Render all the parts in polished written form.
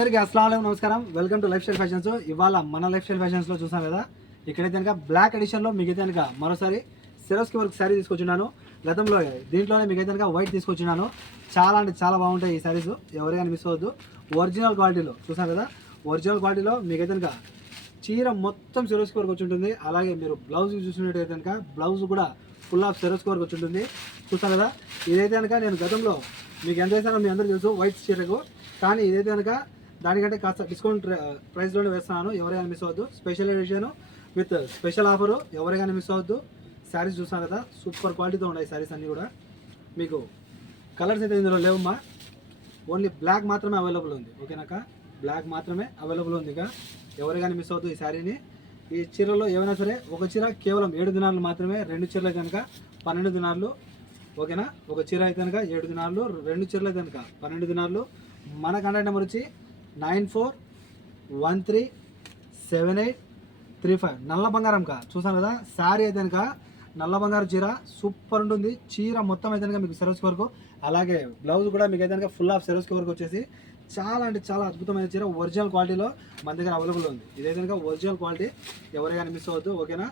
అందరికీ అస్సలాము నమస్కారం. Welcome to life style fashions. ఇవాళ మన లైఫ్ స్టైల్ ఫ్యాషన్స్లో చూసాం కదా, ఇక్కడైతే కనుక బ్లాక్ ఎడిషన్లో మీకైతే కనుక మరోసారి సిరోస్కి వర్క్ శారీ తీసుకొచ్చున్నాను. గతంలో దీంట్లోనే మీకైతే కనుక వైట్ తీసుకొచ్చున్నాను. చాలా అంటే చాలా బాగుంటాయి ఈ శారీస్, ఎవరికైనా మిస్ అవ్వద్దు. ఒరిజినల్ క్వాలిటీలో చూసాం కదా, ఒరిజినల్ క్వాలిటీలో మీకైతే కనుక చీర మొత్తం సిరోస్కి వర్క్ వచ్చి ఉంటుంది. అలాగే మీరు బ్లౌజ్ చూసినట్టయితే కనుక బ్లౌజ్ కూడా ఫుల్ ఆఫ్ సిరోస్కి వర్క్ వచ్చి ఉంటుంది. చూసాం కదా, ఇదైతే కనుక నేను గతంలో మీకు ఎంత వేసానో మీ అందరూ తెలుసు వైట్ చీరకు. కానీ ఇదైతే కనుక దానికంటే కాస్త డిస్కౌంట్ ప్రైస్లోనే వేస్తున్నాను. ఎవరైనా మిస్ అవ్వద్దు. Special edition with special offer, ఎవరైనా మిస్ అవ్వద్దు. శారీస్ చూస్తాను కదా, సూపర్ క్వాలిటీతో ఉన్నాయి శారీస్ అన్నీ కూడా. మీకు కలర్స్ అయితే ఇందులో లేవమ్మా, ఓన్లీ బ్లాక్ మాత్రమే అవైలబుల్ ఉంది. ఓకేనాక, బ్లాక్ మాత్రమే అవైలబుల్ ఉంది. ఇక ఎవరికైనా మిస్ అవ్వద్దు ఈ శారీని. ఈ చీరలో ఏమైనా సరే ఒక చీర కేవలం 7 దినాలు మాత్రమే, 2 చీరలు అయితే కనుక 12 దినాలు. ఓకేనా, ఒక చీర అయితే కనుక 7 దినాలు, 2 చీరలు అయితే కనుక 12 దినాలు. మన కాంటాక్ట్ నెంబర్ వచ్చి 94137835. నల్ల బంగారం కా చూసాను కదా, శారీ అయితే కనుక నల్ల బంగారం చీర సూపర్ ఉంటుంది. చీర మొత్తం అయితే కనుక మీకు సెరోస్కి వరకు, అలాగే బ్లౌజ్ కూడా మీకు అయితే కనుక ఫుల్ ఆఫ్ సెరోస్కి వరకు వచ్చేసి చాలా అంటే చాలా అద్భుతమైన చీర. ఒరిజినల్ క్వాలిటీలో మన దగ్గర అవైలబుల్ ఉంది. ఇదైతే కనుక ఒరిజినల్ క్వాలిటీ, ఎవరైనా మిస్ అవ్వద్దు. ఓకేనా,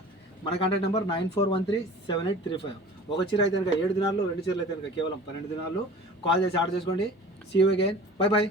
మన కాంటాక్ట్ నెంబర్ 94137835. ఒక చీర అయితే కనుక 7 దినాలు, 2 చీరలు అయితే కనుక కేవలం 12 దినాలు. కాల్ చేసి ఆర్డర్ చేసుకోండి. See you again, bye by.